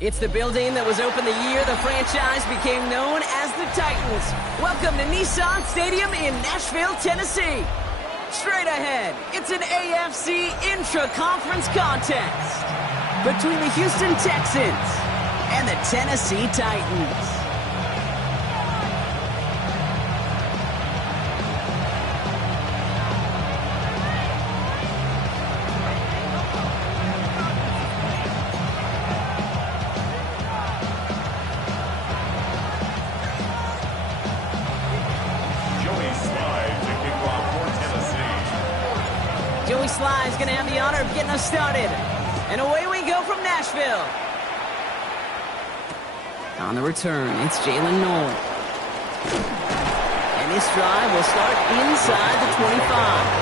It's the building that was opened the year the franchise became known as the Titans. Welcome to Nissan Stadium in Nashville, Tennessee. Straight ahead, it's an AFC intra-conference contest between the Houston Texans and the Tennessee Titans. Joey Sly's going to have the honor of getting us started. And away we go from Nashville. On the return, it's Jalen Nolan. And this drive will start inside the 25.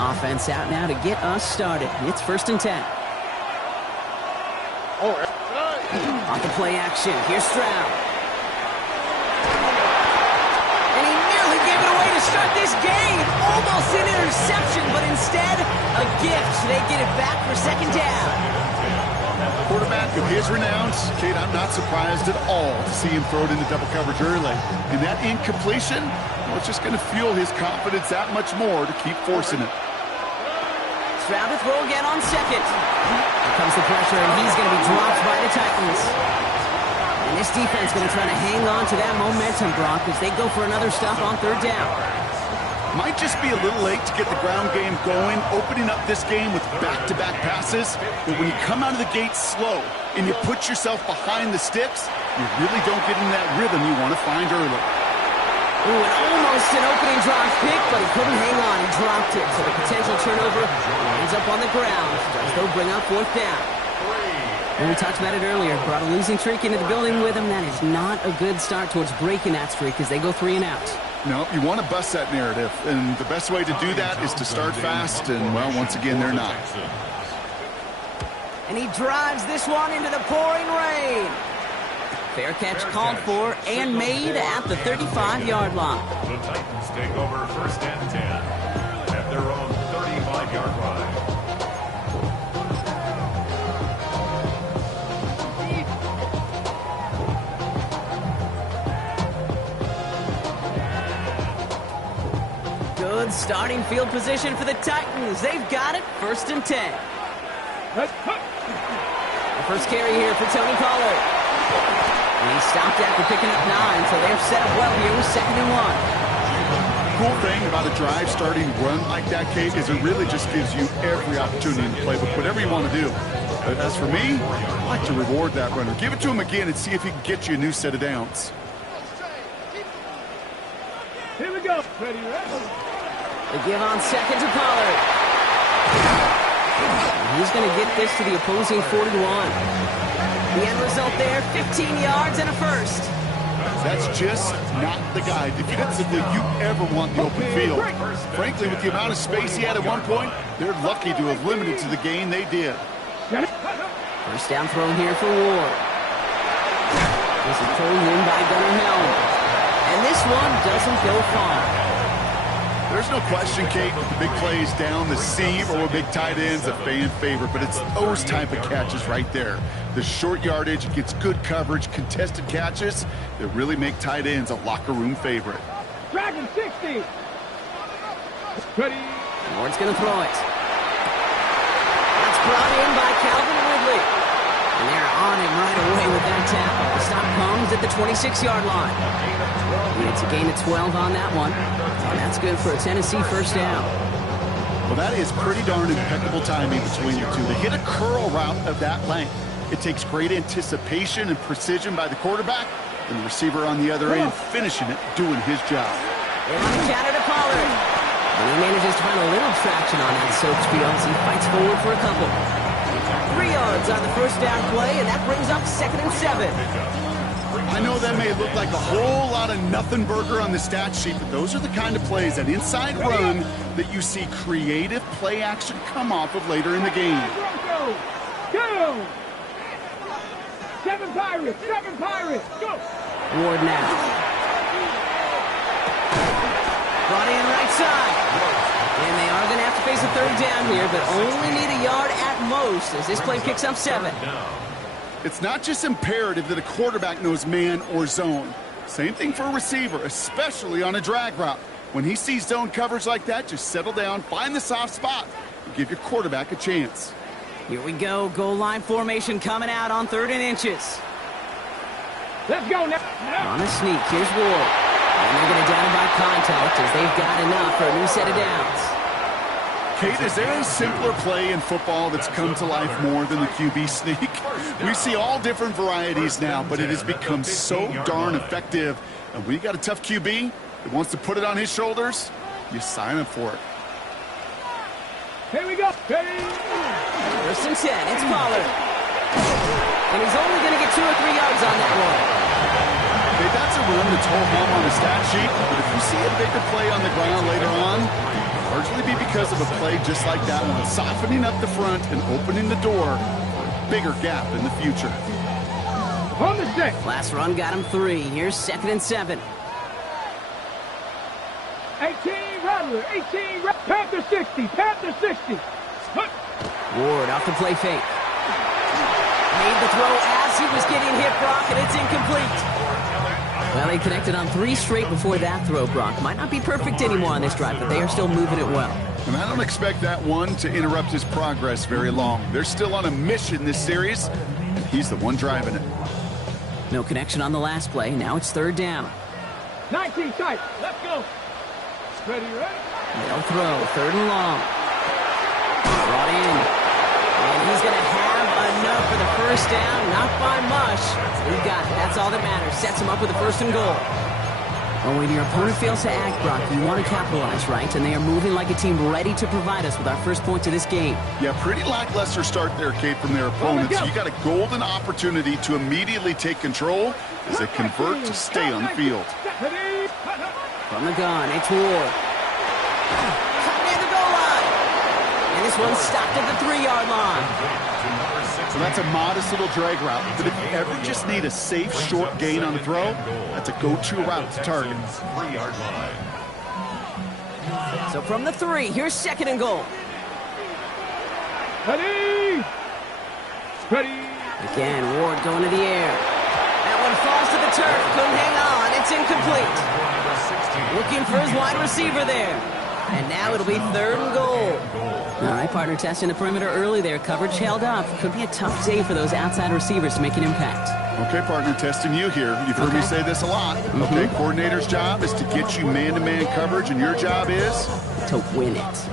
Offense out now to get us started. It's 1st and 10. Off the play action. Here's Stroud. And he nearly gave it away to start this game. Almost an interception, but instead, a gift. They get it back for 2nd down. Quarterback of his renown, Kate, I'm not surprised at all to see him throw it into double coverage early. And that incompletion, well, it's just going to fuel his confidence that much more to keep forcing it. Stroud to throw again on 2nd. Here comes the pressure, and he's going to be dropped by the Titans. And this defense going to try to hang on to that momentum, Brock, as they go for another stop on 3rd down. Might just be a little late to get the ground game going, opening up this game with back-to-back passes. But when you come out of the gate slow and you put yourself behind the sticks, you really don't get in that rhythm you want to find early. Ooh, and almost an opening drive pick, but he couldn't hang on. He dropped it, so the potential turnover ends up on the ground. Does they'll bring up 4th down. And we talked about it earlier. Brought a losing streak into the building with him. That is not a good start towards breaking that streak as they go 3 and out. No, you want to bust that narrative, and the best way to do that is to start fast, and, well, once again, they're not. And he drives this one into the pouring rain. Fair catch called for and made at the 35-yard line. The Titans take over 1st and 10 at their own 35-yard line. Good starting field position for the Titans. They've got it, 1st and 10. The first carry here for Tony Pollard. And he stopped after picking up 9, so they're set up well here with 2nd and 1. Cool thing about a drive starting run like that, Kate, is it really just gives you every opportunity in the playbook, whatever you want to do. But as for me, I like to reward that runner. Give it to him again and see if he can get you a new set of downs. Here we go. Ready. They give on 2nd to Pollard. He's going to get this to the opposing 41. The end result there, 15 yards and a 1st. That's just not the guy defensively you ever want the open field. Frankly, with the amount of space he had at one point, they're lucky to have limited to the gain they did. 1st down throw here for Ward. This is thrown in by Gunnar Helm. And this one doesn't go far. There's no question, Kate, with the big plays down the seam or with big tight ends, a fan favorite, but it's those type of catches right there. The short yardage, it gets good coverage, contested catches that really make tight ends a locker room favorite. Dragon 60. Ready. Ward's going to throw it. That's brought in by Calvin Ridley. And they're on him right away with that tackle. The stop comes at the 26-yard line. And it's a gain of 12 on that one. And that's good for a Tennessee 1st down. Well, that is pretty darn impeccable timing between the two. They hit a curl route of that length. It takes great anticipation and precision by the quarterback, and the receiver on the other end finishing it, doing his job. They run the counter to Pollard. And he manages to find a little traction on that soap spiel as he fights forward for a couple. 3 yards on the 1st down play, and that brings up 2nd and 7. I know that may look like a whole lot of nothing burger on the stat sheet, but those are the kind of plays, that inside run, that you see creative play action come off of later in the game. Go! 7 Pirates! 7 Pirates! Go! Ward now. Brought in right side. And they are going to have to face a third down here, but only need a yard at most as this play picks up 7. It's not just imperative that a quarterback knows man or zone. Same thing for a receiver, especially on a drag route. When he sees zone coverage like that, just settle down, find the soft spot, and give your quarterback a chance. Here we go. Goal line formation coming out on 3rd and inches. Let's go now. On a sneak, here's Ward. And they're going to down him by contact as they've got enough for a new set of downs. Kate, is there a simpler play in football that's come to life more than the QB sneak? We see all different varieties now, but it has become so darn effective. And when you got a tough QB that wants to put it on his shoulders, you sign up for it. Here we go. Ready? 1st and 10, it's Pollard. And he's only going to get 2 or 3 yards on that one. Okay, that's a run that's whole home on the stat sheet, but if you see a bigger play on the ground later on, it'll largely be because of a play just like that one, softening up the front and opening the door for a bigger gap in the future. On the stick. Last run got him 3. Here's 2nd and 7. 18 Rattler. 18 Panther 60. Panther 60. Ward off the play fake. Made the throw as he was getting hit, Brock, and it's incomplete. Well, they connected on 3 straight before that throw, Brock. Might not be perfect anymore on this drive, but they are still moving it well. And I don't expect that one to interrupt his progress very long. They're still on a mission this series, and he's the one driving it. No connection on the last play. Now it's 3rd down. 19 tight. Let's go. Ready? They'll throw. 3rd and long. Brought in. And he's going to have enough for the 1st down. Not by much. He got it. That's all that matters. Sets him up with a 1st and goal. Well, when your opponent fails to act, Brock, you want to capitalize, right? And they are moving like a team ready to provide us with our first point to this game. Yeah, pretty lackluster start there, Kate, from their opponents. You got a golden opportunity to immediately take control as they convert to stay on the field. From the gun, it's Ward. Near the goal line. And this one's stopped at the 3-yard line. So that's a modest little drag route. But if you ever just need a safe, short gain on the throw, that's a go-to route to target. 3-yard line. So from the 3, here's 2nd and goal. Ready? Ready? Again, Ward going to the air. That one falls to the turf. Couldn't hang on. It's incomplete. Looking for his wide receiver there. And now it'll be 3rd and goal. All right, partner, testing the perimeter early there. Coverage held up. Could be a tough day for those outside receivers to make an impact. Okay, partner, testing you here. You've heard me say this a lot. Okay, coordinator's job is to get you man-to-man coverage, and your job is? To win it.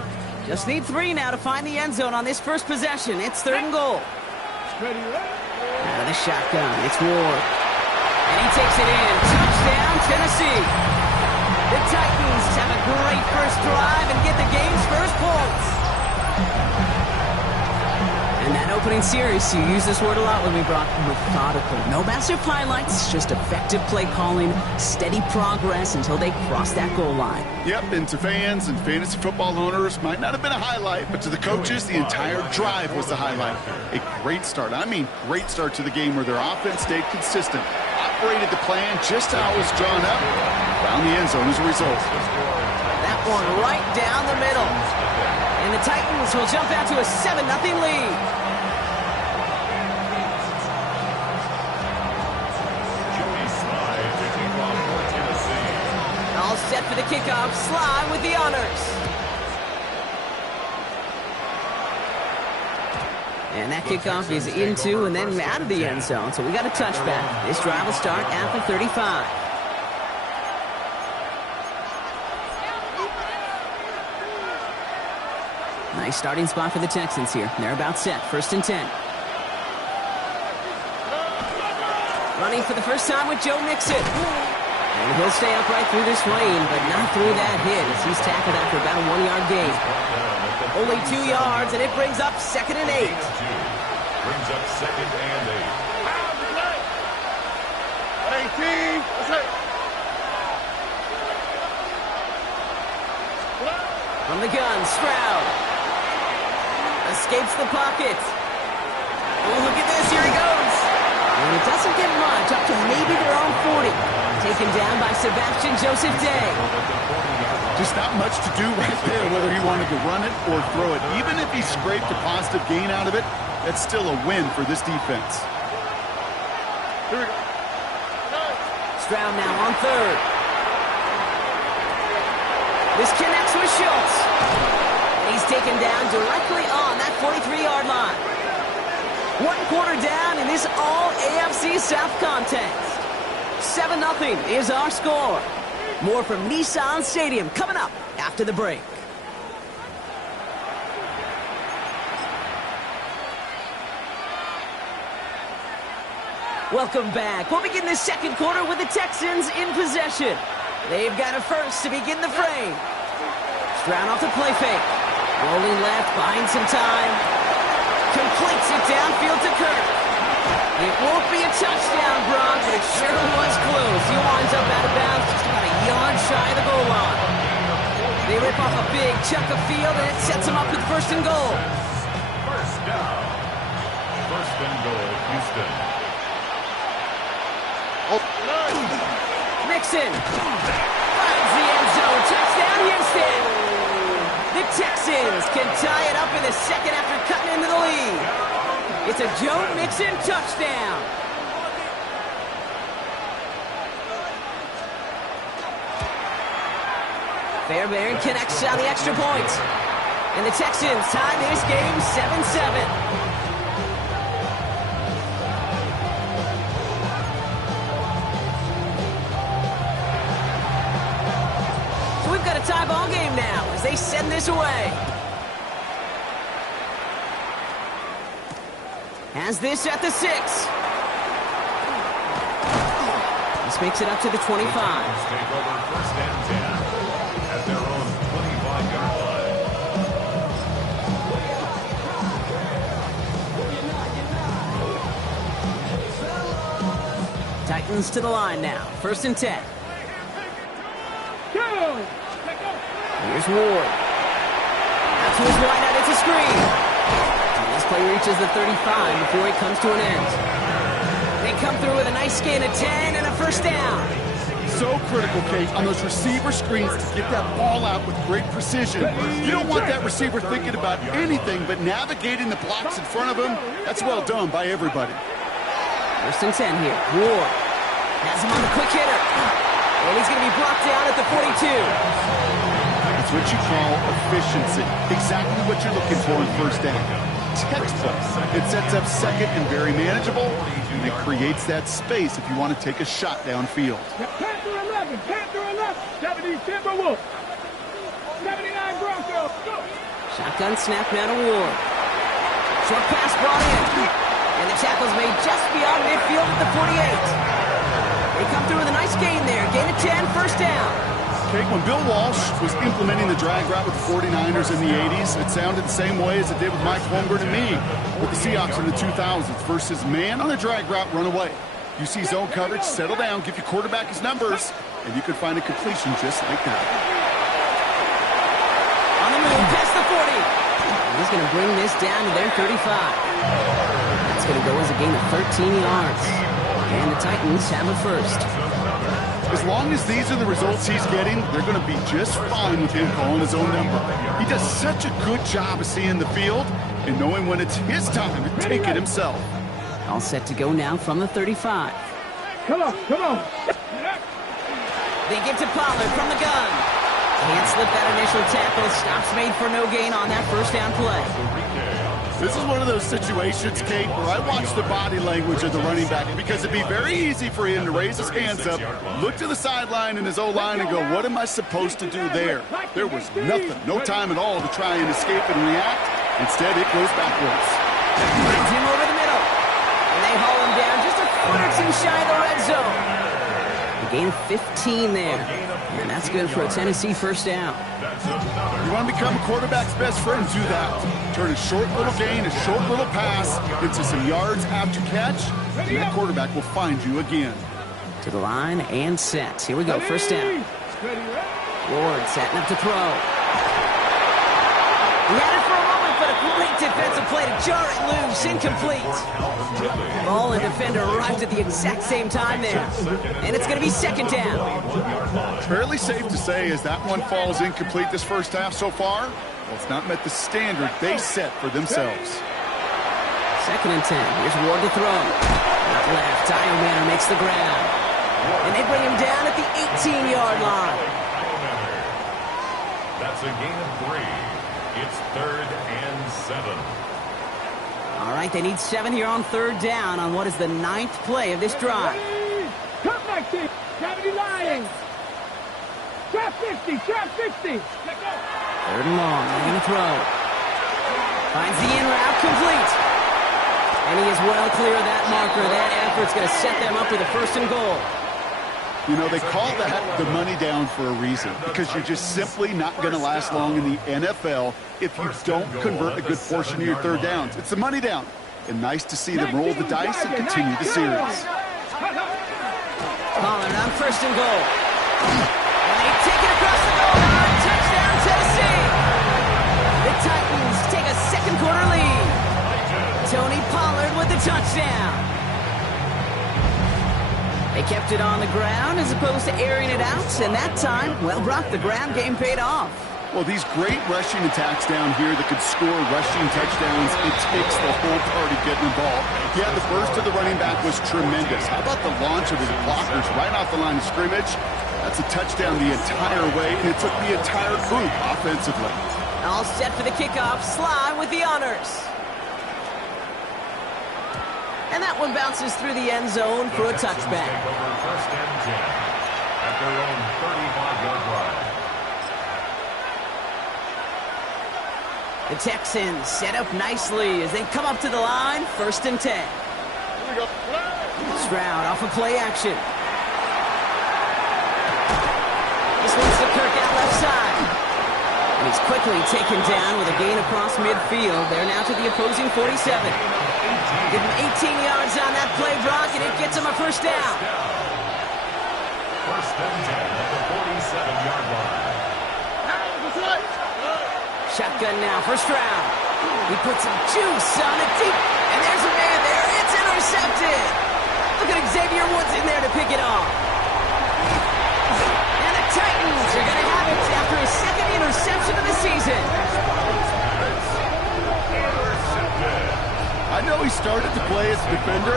Just need 3 now to find the end zone on this first possession. It's 3rd and goal. Ready? Out of the shotgun, it's Ward. And he takes it in. Touchdown, Tennessee. The Titans have a great first drive and get the game's first points. And that opening series, you use this word a lot when we brought methodical. No massive highlights, just effective play calling, steady progress until they cross that goal line. Yep, and to fans and fantasy football owners, might not have been a highlight, but to the coaches, the entire drive was the highlight. A great start. I mean, great start to the game where their offense stayed consistent, operated the plan just how it was drawn up, found the end zone as a result. That one right down the middle. And the Titans will jump out to a 7-0 lead. All set for the kickoff. Sly with the honors. And that kickoff is into and then out of the end zone. So we got a touchback. This drive will start at the 35. Nice starting spot for the Texans here. They're about set. 1st and 10. Running for the first time with Joe Mixon. And he'll stay upright through this lane, but not through that hit as he's tackled after about a 1-yard gain. Only 2 yards, and it brings up 2nd and 8. Brings up 2nd and 8. From the gun, Stroud. Escapes the pocket. Oh, look at this. Here he goes. And it doesn't get much, up to maybe their own 40. Taken down by Sebastian Joseph Day. Just not much to do right there, whether he wanted to run it or throw it. Even if he scraped a positive gain out of it, that's still a win for this defense. Here we go. Stroud now on third. This connects with Schultz. And he's taken down directly on that 43-yard line. 1 quarter down in this all-AFC South contest. 7-0 is our score. More from Nissan Stadium coming up after the break. Welcome back. We'll begin the second quarter with the Texans in possession. They've got a first to begin the frame. Stroud off the play fake. Rolling left, buying some time. Completes it downfield to Kirk. It won't be a touchdown, Brock, but it sure was close. He winds up out of bounds just about a yard shy of the goal line. They rip off a big chunk of field, and it sets them up with first and goal. First down. First and goal, Houston. Mixon finds the end zone. Touchdown, Houston. The Texans can tie it up in the second after cutting into the lead. It's a Joe Mixon touchdown. Fairbairn connects on the extra point. And the Texans tie this game 7-7. Got a tie ball game now as they send this away. Has this at the 6. This makes it up to the 25. Take over first and 10 at their own 25-yard line. Titans to the line now. First and 10. Here's Ward. Out to his wide out, it's a screen. And this play reaches the 35 before it comes to an end. They come through with a nice gain of 10 and a first down. So critical, Kate, on those receiver screens to get that ball out with great precision. You don't want that receiver thinking about anything but navigating the blocks in front of him. That's well done by everybody. First and 10 here. Ward has him on the quick hitter. And he's going to be brought down at the 42. It's what you call efficiency. Exactly what you're looking for in first down. Textbook. It sets up second and very manageable, and it creates that space if you want to take a shot downfield. Panther 11, Panther 11, 70 Timberwolves, 79 Broncos, go! Shotgun snap now to Ward. Short pass brought in. And the tackle's made just beyond midfield at the 48. They come through with a nice gain there. Gain of 10, first down. Okay, when Bill Walsh was implementing the drag route with the 49ers in the 80s, it sounded the same way as it did with Mike Holmgren and me with the Seahawks in the 2000s versus man on the drag route, run away. You see zone coverage, settle down, give your quarterback his numbers, and you can find a completion just like that. On the move, past the 40. And he's going to bring this down to their 35. That's going to go as a gain of 13 yards. And the Titans have a first. As long as these are the results he's getting, they're going to be just fine with him calling his own number. He does such a good job of seeing the field and knowing when it's his time to take it himself. All set to go now from the 35. Come on, come on. They get to Pollard from the gun. Can't slip that initial tackle. Stops made for no gain on that first down play. This is one of those situations, Kate, where I watch the body language of the running back because it'd be very easy for him to raise his hands up, look to the sideline in his O-line and go, what am I supposed to do there? There was nothing, no time at all to try and escape and react. Instead, it goes backwards. Brings him over the middle. And they haul him down just a foot or two shy of the red zone. A gain of 15 there. And that's good for a Tennessee first down. You want to become a quarterback's best friend, do that. Turn a short little gain, a short little pass into some yards after catch, and that quarterback will find you again. To the line and set. Here we go, first down. Ward setting up to throw. He had it for a moment, but a great defensive play to jar it loose. Incomplete. Ball and defender arrived at the exact same time there. And it's going to be second down. Fairly safe to say as that one falls incomplete this first half so far. Well, it's not met the standard they set for themselves. Second and 10. Here's Ward to throw. Not left. Iomanner makes the grab. And they bring him down at the 18-yard line. That's a gain of 3. It's 3rd and 7. All right, they need 7 here on third down on what is the 9th play of this drive. Come back, team. 70 Lions. Trap 50. Trap 50. Third and long. They're going to throw. Finds the in route complete. And he is well clear of that marker. That effort's going to set them up with a first and goal. You know, they call that the money down for a reason, because you're just simply not going to last long in the NFL if you don't convert a good portion of your third downs. It's the money down. And nice to see them roll the dice and continue the series. Pollard on first and goal. And they take it across the goal line. Touchdown, Tennessee. The Titans take a second quarter lead. Tony Pollard with the touchdown. They kept it on the ground as opposed to airing it out, and that time, well, Brock, the ground game paid off. Well, these great rushing attacks down here that could score rushing touchdowns, it takes the whole party getting involved. Yeah, the burst of the running back was tremendous. How about the launch of his blockers right off the line of scrimmage? That's a touchdown the entire way, and it took the entire group offensively. All set for the kickoff. Sly with the honors. And that one bounces through the end zone for a touchback. First and 10 at their own 35-yard line. The Texans set up nicely as they come up to the line. First and 10. Stroud off of play action. This one's to Kirk out left side. And he's quickly taken down with a gain across midfield. They're now to the opposing 47. Give him 18 yards on that play, Brock, and it gets him a first down. First and 10 at the 47-yard line. Shotgun now for Stroud. He puts some juice on it deep, and there's a man there. It's intercepted. Look at Xavier Woods in there to pick it off. And the Titans are going to have it after his second interception of the season. I know he started to play as a defender.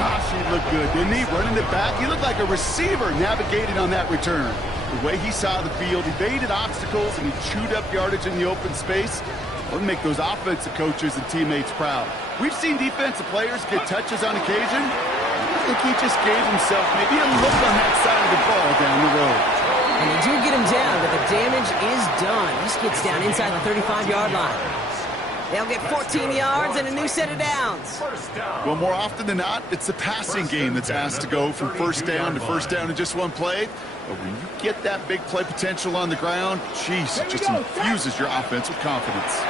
Gosh, he looked good, didn't he? Running it back, he looked like a receiver navigating on that return. The way he saw the field, he evaded obstacles, and he chewed up yardage in the open space. It'll make those offensive coaches and teammates proud. We've seen defensive players get touches on occasion. I think he just gave himself maybe a look on that side of the ball down the road. And they do get him down, but the damage is done. He gets down inside the 35-yard line. They'll get 14 yards and a new set of downs. Well, more often than not, it's the passing game that's asked to go from first down to first down in just one play. But when you get that big play potential on the ground, geez, it just infuses your offense with confidence.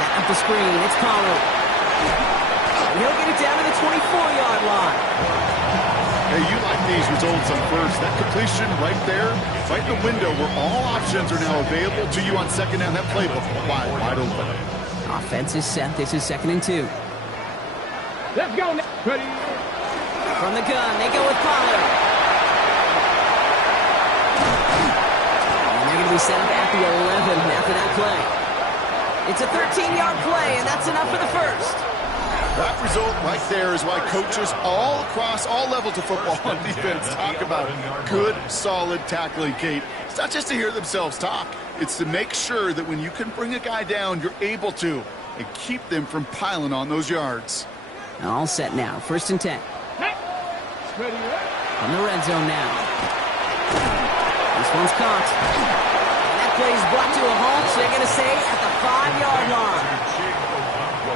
Set up the screen. It's Pollard. And he'll get it down to the 24-yard line. Hey, you like these results on first. That completion right there, right in the window where all options are now available to you on second down. That playbook wide open. Offense is set. This is second and 2. Let's go. Ready. From the gun, they go with Pollard. And they're going to be set up at the 11 after that play. It's a 13-yard play, and that's enough for the first. That result right there is why coaches all across all levels of football and defense talk about good, solid tackling, Kate. It's not just to hear themselves talk. It's to make sure that when you can bring a guy down, you're able to, and keep them from piling on those yards. All set now. First and 10. From the red zone now. This one's caught. And that play is brought to a halt, so they're going to say at the 5-yard line.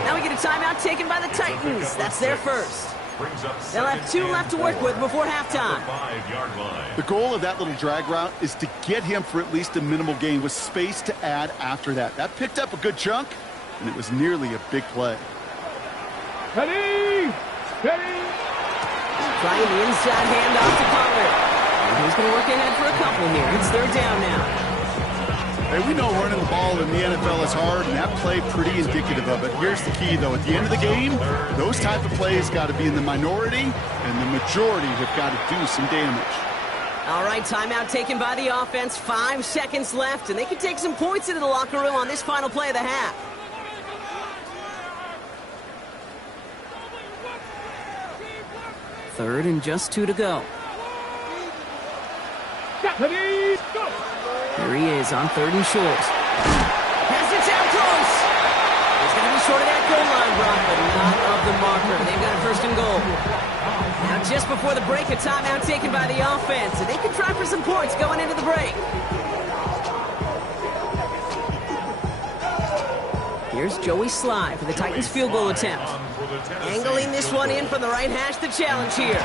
Now we get a timeout taken by the Titans. That's their first. They'll have 2 left to work with before halftime. The goal of that little drag route is to get him for at least a minimal gain with space to add after that. That picked up a good chunk, and it was nearly a big play. Ready! Ready! trying the inside handoff to Pollard. And he's going to work ahead for a couple here. It's third down now. Hey, we know running the ball in the NFL is hard, and that play pretty indicative of it. Here's the key, though. At the end of the game, those type of plays got to be in the minority, and the majority have got to do some damage. All right, timeout taken by the offense. 5 seconds left, and they can take some points into the locker room on this final play of the half. Third and just 2 to go. Here he is on 3rd and short. Has it down close. He's going to be short of that goal line, Brock, but not of the marker. They've got a 1st and goal. Now, just before the break, a timeout taken by the offense, and they can try for some points going into the break. Here's Joey Sly for the Titans field goal attempt. Angling this one in from the right hash, the challenge here.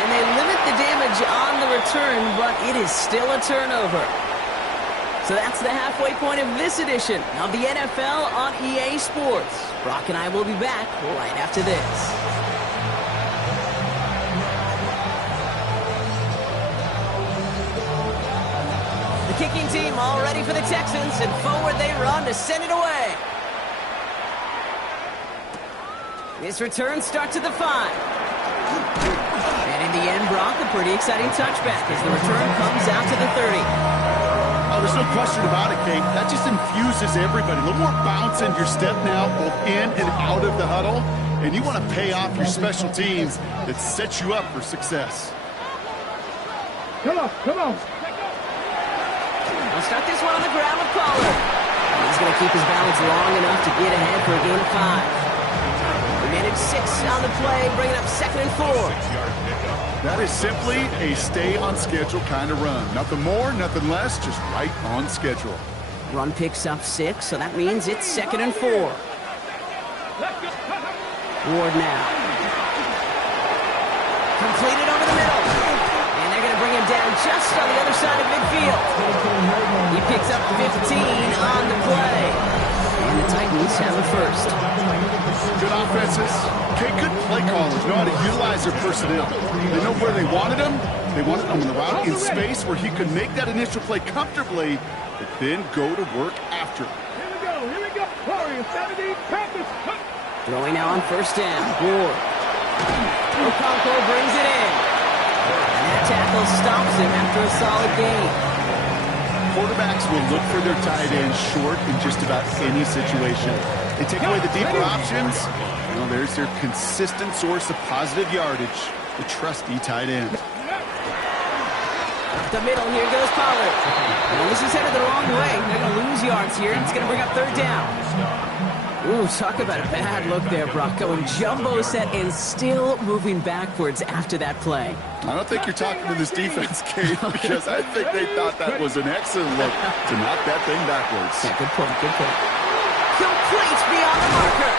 And they limit the damage on the return, but it is still a turnover. So that's the halfway point of this edition of the NFL on EA Sports. Brock and I will be back right after this. The kicking team all ready for the Texans, and forward they run to send it away. This return starts at the 5. And in the end, Brock, a pretty exciting touchback as the return comes out to the 30. Oh, there's no question about it, Kate. That just infuses everybody. A little more bounce in your step now, both in and out of the huddle. And you want to pay off your special teams that sets you up for success. Come on, come on. I'll start this one on the ground with Pollard. He's going to keep his balance long enough to get ahead for a gain of 5. We managed 6 on the play, bringing up 2nd and 4. That is simply a stay-on-schedule kind of run. Nothing more, nothing less, just right on schedule. Run picks up 6, so that means it's 2nd and 4. Ward now. Completed over the middle. And they're going to bring him down just on the other side of midfield. He picks up 15 on the play. And the Titans have a 1st. Good offenses. Okay, good play callers know how to utilize their personnel. They know where they wanted them. They wanted them on the route in space where he could make that initial play comfortably, but then go to work after. Here we go. Warriors 17, practice. Throwing now on 1st down. Ward. Okonkwo brings it in. And that tackle stops him after a solid gain. Quarterbacks will look for their tight end short in just about any situation. They take away the deeper options. Well, there's their consistent source of positive yardage, the trusty tight end. Up the middle, here goes Pollard. Well, this is headed the wrong way. They're going to lose yards here, and it's going to bring up 3rd down. Ooh, talk about a bad look there, Brock. Going jumbo set and still moving backwards after that play. I don't think you're talking to this defense, Kate, because I think they thought that was an excellent look to knock that thing backwards. Yeah, good point, good point. Complete beyond the marker.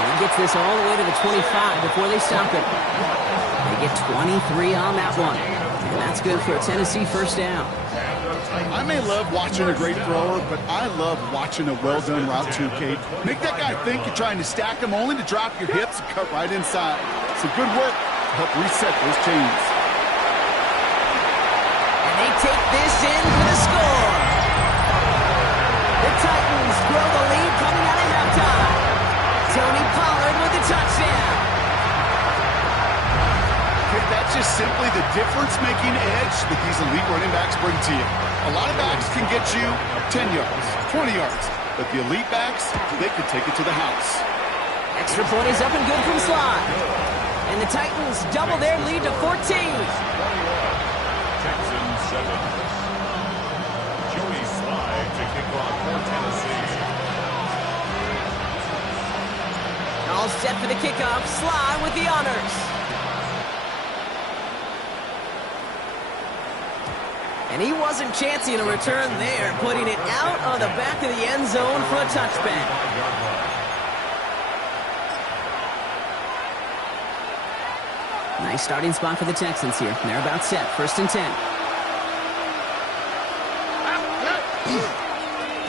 And he gets this all the way to the 25 before they stop it. They get 23 on that one. And that's good for a Tennessee 1st down. I may love watching a great thrower, but I love watching a well-done route too, Kate. Make that guy think you're trying to stack him only to drop your hips and cut right inside. It's a good work to help reset those chains. And they take this in for the score. The Titans grow the lead coming out of halftime. Tony Pollard with the touchdown. Okay, that's just simply the difference-making edge that these elite running backs bring to you. A lot of backs can get you 10 yards, 20 yards, but the elite backs, they can take it to the house. Extra point is up and good from Sly. And the Titans double their lead to 14. Texans 7. Joey Sly to kick off for Tennessee. All set for the kickoff. Sly with the honors. And he wasn't chancing a return there, putting it out of the back of the end zone for a touchback. Nice starting spot for the Texans here. They're about set. 1st and 10.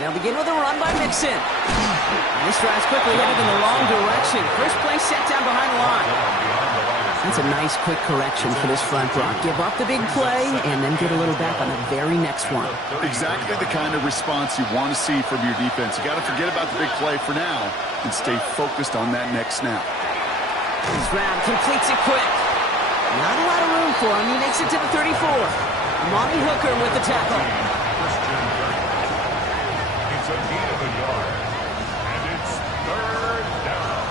They'll begin with a run by Mixon. And this drive's quickly headed in the wrong direction. First play set down behind the line. That's a nice quick correction for this front block. Give up the big play and then get a little back on the very next one. Exactly the kind of response you want to see from your defense. You got to forget about the big play for now and stay focused on that next snap. Stroud completes it quick. Not a lot of room for him. He makes it to the 34. Monty Hooker with the tackle. It's a gain of a yard. And it's third down.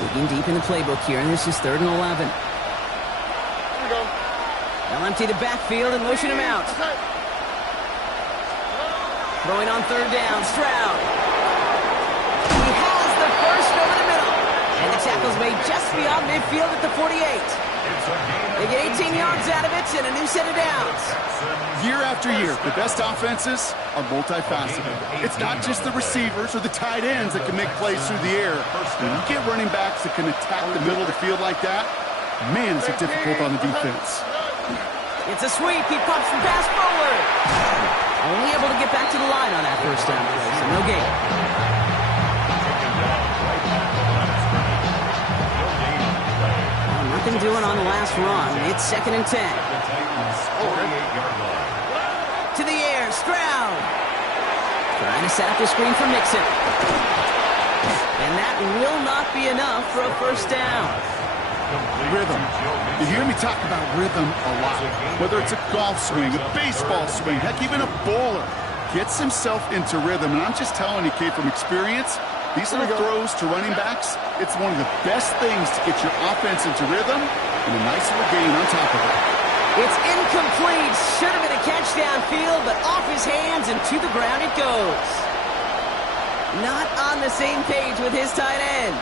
Digging deep in the playbook here, and this is 3rd and 11. They'll empty the backfield and motion him out. Throwing on 3rd down, Stroud. He has the first over the middle. And the tackle's made just beyond midfield at the 48. They get 18 yards out of it and a new set of downs. Year after year, the best offenses are multifaceted. It's not just the receivers or the tight ends that can make plays through the air. When you get running backs that can attack the middle of the field like that, man, is it difficult on the defense. It's a sweep. He pops the pass forward. Only able to get back to the line on that first down play, so no gain. Nothing doing on the last run. It's 2nd and 10. To the air, Stroud. Trying to set up the screen for Mixon. And that will not be enough for a first down. Rhythm. You hear me talk about rhythm a lot. Whether it's a golf swing, a baseball swing, heck, even a bowler gets himself into rhythm. And I'm just telling you, Kate, from experience, these little throws to running backs, it's one of the best things to get your offense into rhythm and a nice little gain on top of it. It's incomplete. Should have been a catch downfield, but off his hands and to the ground it goes. Not on the same page with his tight end.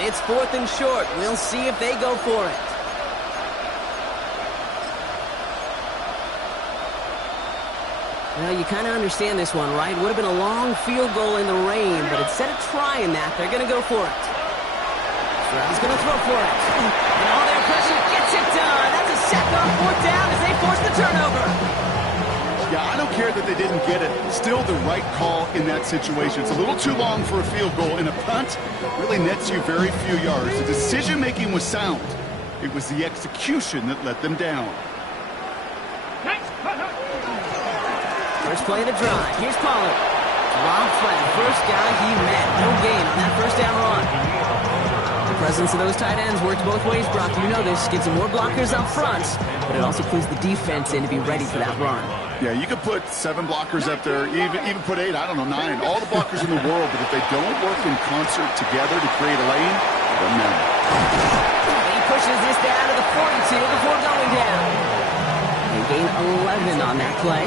And it's 4th and short. We'll see if they go for it. Well, you kind of understand this one, right? Would have been a long field goal in the rain, but instead of trying that, they're going to go for it. Stroud's going to throw for it. And all their pressure gets it done. That's a sack on 4th down as they force the turnover. Yeah, I don't care that they didn't get it. Still the right call in that situation. It's a little too long for a field goal, and a punt really nets you very few yards. The decision-making was sound. It was the execution that let them down. First play of the drive. Here's Pollard. Rob flat. First guy he met. No gain on that first down run. The presence of those tight ends works both ways, Brock. You know this. Gives them more blockers up front, but it also clues the defense in to be ready for that run. Yeah, you could put 7 blockers up there, even put 8, I don't know, 9. All the blockers in the world, but if they don't work in concert together to create a lane, it doesn't matter. He pushes this down to the 42 before going down. They gain 11 on that play.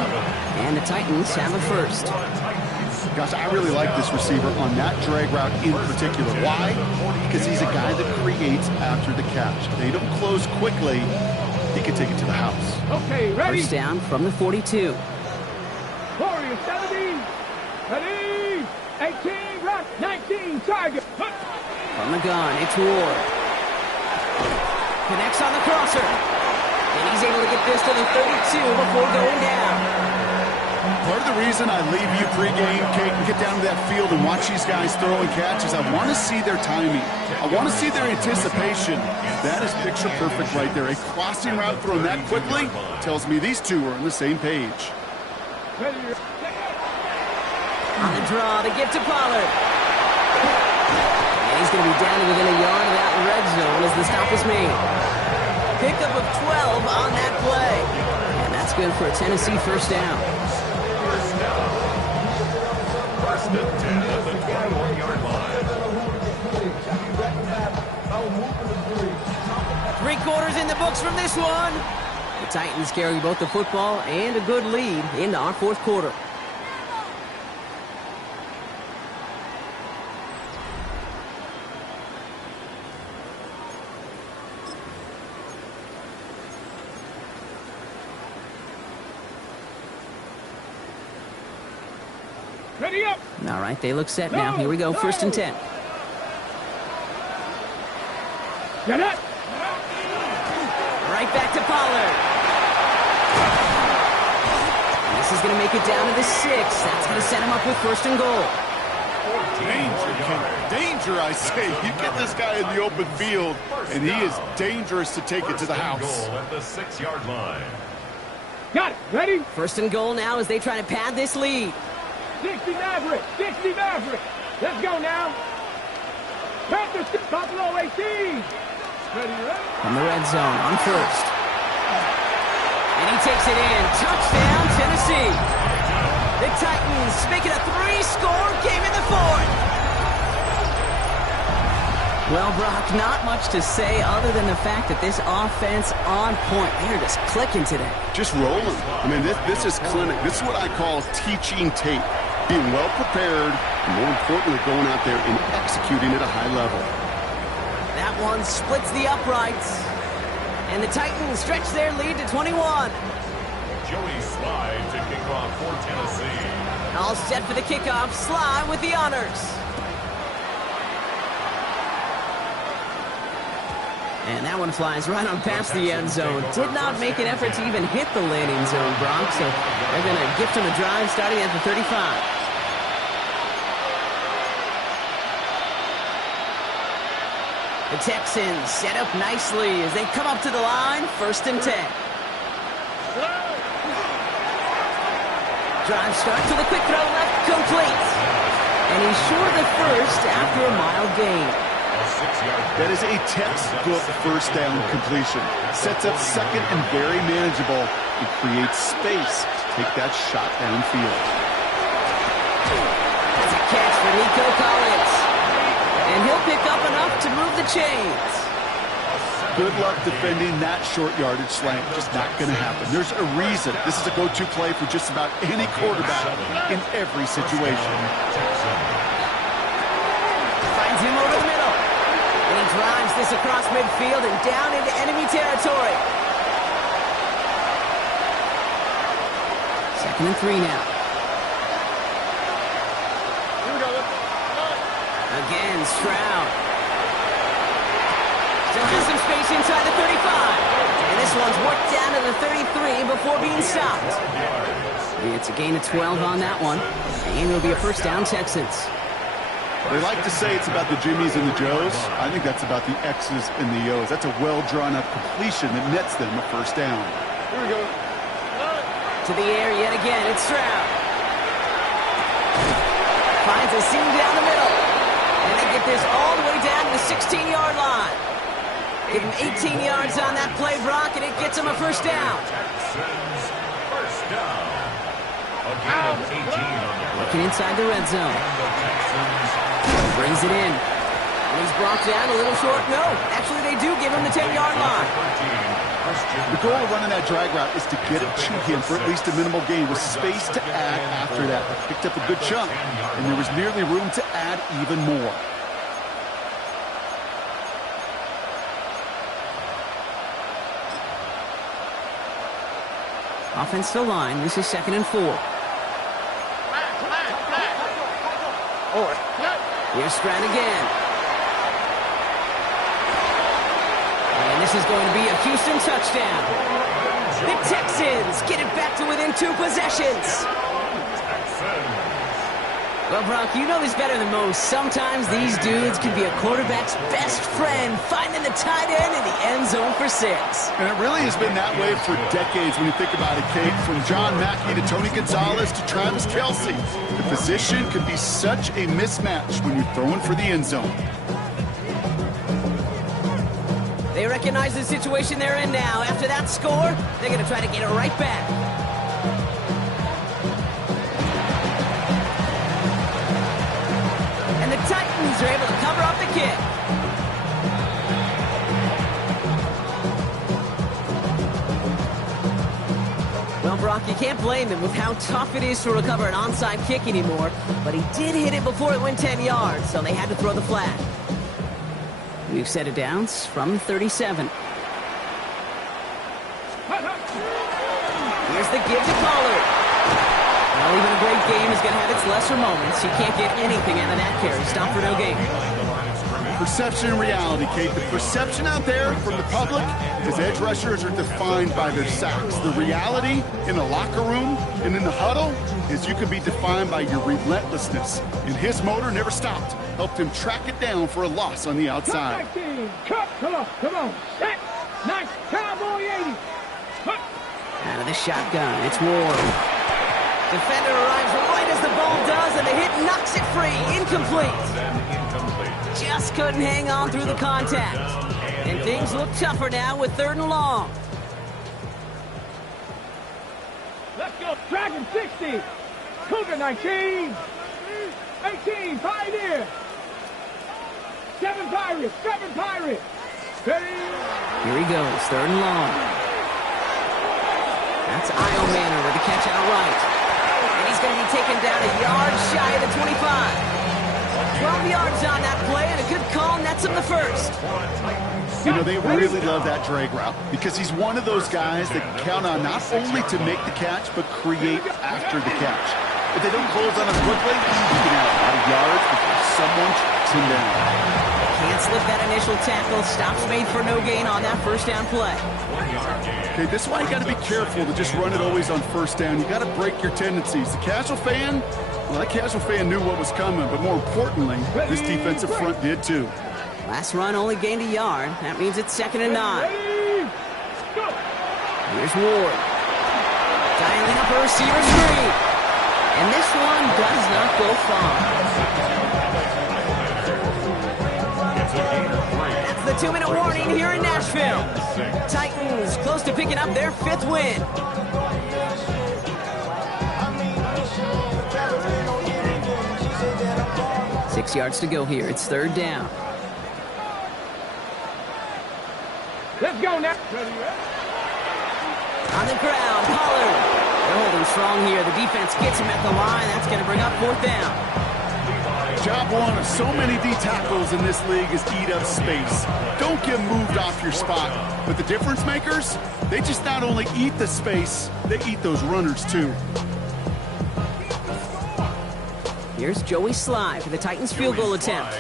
And the Titans have a first. Gosh, I really like this receiver on that drag route in particular. Why? Because he's a guy that creates after the catch. If they don't close quickly, he can take it to the house. Okay, ready? First down from the 42. Warrior 70. Ready? 18, rock, 19, target. From the gun, it's Ward. Connects on the crosser. And he's able to get this to the 32 before going down. Part of the reason I leave you pregame, Kate, and get down to that field and watch these guys throw and catch is I want to see their timing. I want to see their anticipation. That is picture perfect right there. A crossing route thrown that quickly tells me these two are on the same page. On the draw, they give to Pollard. And he's going to be down to within a yard of that red zone as the stop is made. Pickup of 12 on that play. And that's good for a Tennessee first down. First and 10 at the 21-yard line. 3 quarters in the books from this one. The Titans carry both the football and a good lead into our 4th quarter. Ready up. All right, they look set now. Here we go, 1st and 10. Get it. Right back to Pollard. This is going to make it down to the 6. That's going to set him up with 1st and goal. Danger, I say. You get this guy in the open field, and he is dangerous to take it to the house. At the 6-yard line. Got it. Ready? 1st and goal now as they try to pad this lead. 60 Maverick. 60 Maverick. Let's go now. Panthers, Buffalo 18. Ready, ready? From the red zone on 1st. And he takes it in. Touchdown, Tennessee. The Titans make it a 3-score game in the 4th. Well, Brock, not much to say other than the fact that this offense on point. They're just clicking today. Just rolling. I mean, this is clinic. This is what I call teaching tape. Being well prepared, and more importantly, going out there and executing at a high level. That one splits the uprights. And the Titans stretch their lead to 21. Joey Slye to kick off for Tennessee. All set for the kickoff. Slye with the honors. And that one flies right on past the end zone. Did not make an effort to even hit the landing zone, Brock. So they're going to gift him a drive starting at the 35. The Texans set up nicely as they come up to the line. 1st and 10. Drive starts with a quick throw left, complete. And he's short of the 1st after a mild gain. That is a textbook 1st down completion. Sets up 2nd and very manageable and creates space to take that shot downfield. That's a catch for Nico Collins. And he'll pick up enough to move the chains. Good luck defending that short yardage slant. Just not going to happen. There's a reason. This is a go-to play for just about any quarterback in every situation. Finds him over the middle. And he drives this across midfield and down into enemy territory. 2nd and 3 now. Again, Stroud. Still has some space inside the 35. And this one's worked down to the 33 before being stopped. It's a gain of 12 on that one. The game will be a 1st down, Texans. They like to say it's about the Jimmies and the Joes. I think that's about the X's and the O's. That's a well-drawn-up completion that nets them a 1st down. Here we go. To the air yet again, it's Stroud. Finds a seam down the middle. And they get this all the way down to the 16-yard line. Give him 18 yards on that play, Brock, and it gets him a 1st down. Texans, 1st down. A gain of 18 on the play. Looking inside the red zone. Brings it in. And he's brought down a little short. No, actually they do give him the 10-yard line. The goal of running that drag route is to get it to him for at least a minimal gain with space to add after that. They picked up a good chunk, and there was nearly room to add even more. Offensive line, this is 2nd and 4. Here's Stroud again. And this is going to be a Houston touchdown. The Texans get it back to within 2 possessions. Well, Brock, you know this better than most. Sometimes these dudes can be a quarterback's best friend, finding the tight end in the end zone for 6. And it really has been that way for decades when you think about it, Kate. From John Mackey to Tony Gonzalez to Travis Kelce. The position can be such a mismatch when you're throwing for the end zone. They recognize the situation they're in now. After that score, they're going to try to get it right back. And the Titans are able to cover up the kick. Well, Brock, you can't blame him with how tough it is to recover an onside kick anymore, but he did hit it before it went 10 yards, so they had to throw the flag. We've set it down from 37. Here's the give to Pollard. Well, even a great game is going to have its lesser moments. You can't get anything out of that carry. Stop for no gain. Perception and reality, Kate. The perception out there from the public is edge rushers are defined by their sacks. The reality in the locker room and in the huddle is you can be defined by your relentlessness. And his motor never stopped. Helped him track it down for a loss on the outside. Cut, come on, set, nice, cowboy 80. Cut. Out of the shotgun, it's Ward. Defender arrives right as the ball does, and the hit knocks it free. Incomplete. Just couldn't hang on through the contact. And things look tougher now with 3rd and long. Let's go, Dragon 60. Cougar 19. 18, Pioneer. 7 Pirates, 7 Pirates. Ready? Here he goes, 3rd and long. That's Io Manor with the catch out right. And he's going to be taken down a yard shy of the 25. 12 yards on that play, and a good call nets him the first. You know, they really love that drag route because he's one of those guys that can count on not only to make the catch, but create after the catch. If they don't close on him quickly, he can have a lot of yards before someone tracks him down. Can't slip that initial tackle. Stops made for no gain on that first down play. Okay, this is why you got to be careful to just run it always on first down. You got to break your tendencies. The casual fan, well, that casual fan knew what was coming, but more importantly, this defensive front did too. Last run only gained a yard. That means it's 2nd and 9. Here's Ward. Dialing up a receiver screen. And this one does not go far. That's the 2-minute warning here in Nashville. Titans close to picking up their 5th win. Six yards to go here. It's 3rd down. Let's go now. On the ground, Pollard. They're holding strong here. The defense gets him at the line. That's going to bring up 4th down. Job one of so many D tackles in this league is eat up space. Don't get moved off your spot. But the difference makers, they just not only eat the space, they eat those runners too. Here's Joey Sly for the Titans field goal attempt.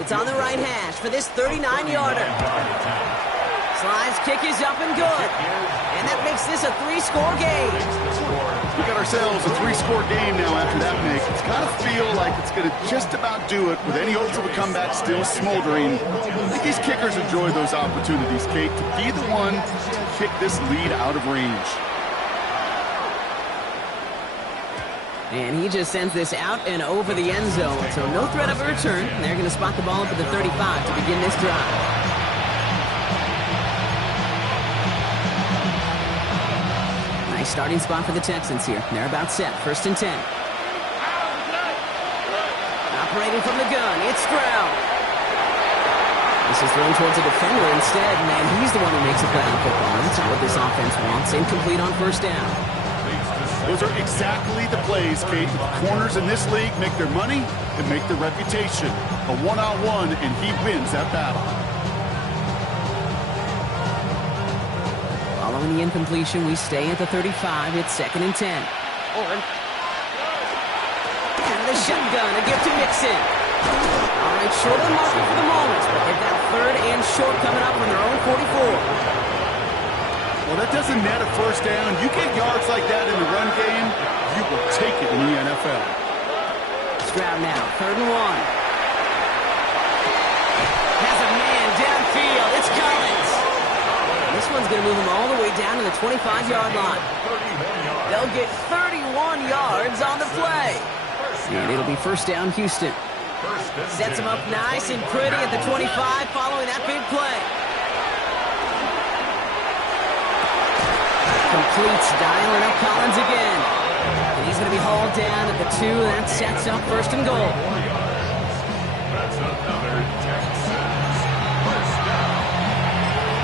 It's on the right hash for this 39-yarder. Sly's kick is up and good. And that makes this a 3-score game. We got ourselves a 3-score game now after that make. It's got to feel like it's going to just about do it with any hopes of a comeback still smoldering. I think these kickers enjoy those opportunities, Kate, to be the one to kick this lead out of range. And he just sends this out and over the end zone. So no threat of a return. They're going to spot the ball up at the 35 to begin this drive. Nice starting spot for the Texans here. They're about set. 1st and 10. Operating from the gun. It's Stroud. This is thrown towards a defender instead, and he's the one who makes a play on football. That's not what this offense wants. Incomplete on 1st down. Those are exactly the plays, Kate. The corners in this league make their money and make their reputation. A one-on-one, and he wins that battle. Following the incompletion, we stay at the 35. It's 2nd and 10. And the shotgun, a gift to Mixon. All right, short of the marker for the moment, but they've got 3rd and short coming up from their own 44. Well, that doesn't net a first down. You get yards like that in the run game, you will take it in the NFL. Stroud now, 3rd and 1. Has a man downfield. It's Collins. This one's going to move him all the way down to the 25-yard line. They'll get 31 yards on the play. And it'll be 1st down, Houston. Sets him up nice and pretty at the 25 following that big play. Completes, dialing up Collins again. And he's going to be hauled down at the 2. That sets up 1st and goal. That's another Texans first down.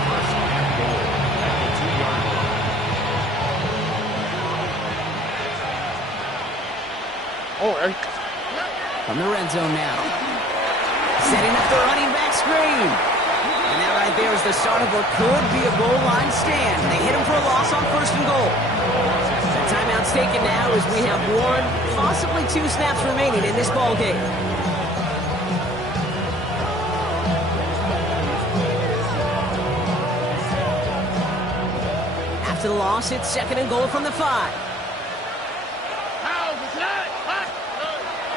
1st and goal at the 2-yard line. From the red zone now. Setting up the running back screen. And that right there is the start of what could be a goal line stand. They hit him for a loss on 1st and goal. The timeout's taken now as we have 1, possibly 2 snaps remaining in this ball game. After the loss, it's 2nd and goal from the 5.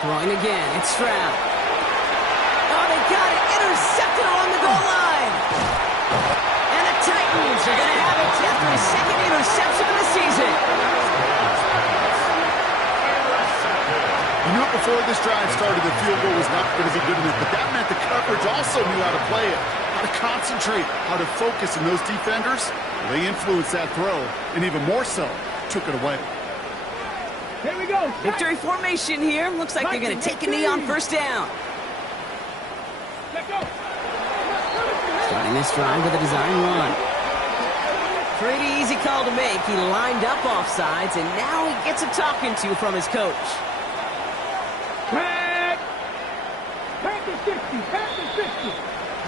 Throwing again, it's Stroud. Oh, they got it. Intercepted along the goal line. And the Titans are going to have it after his 2nd interception of the season. You knew it before this drive started, the field goal was not going to be good enough, but that meant the coverage also knew how to play it, how to concentrate, how to focus, and those defenders, they influenced that throw, and even more so, took it away. Here we go. Victory formation here. Looks like they're going to take a knee on 1st down. Let's go. Starting this drive with a design run. Pretty easy call to make. He lined up offsides, and now he gets a talking to from his coach. Pack the 60. Pack the 60.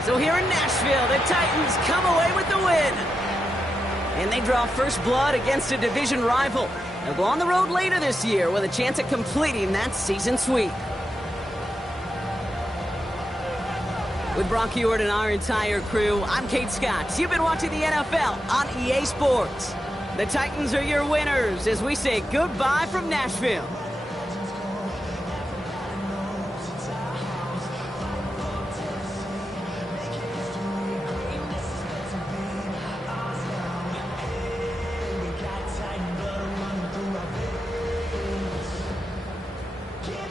So here in Nashville, the Titans come away with the win. And they draw first blood against a division rival. They'll go on the road later this year with a chance at completing that season sweep. With Brock Huard and our entire crew, I'm Kate Scott. You've been watching the NFL on EA Sports. The Titans are your winners as we say goodbye from Nashville. Get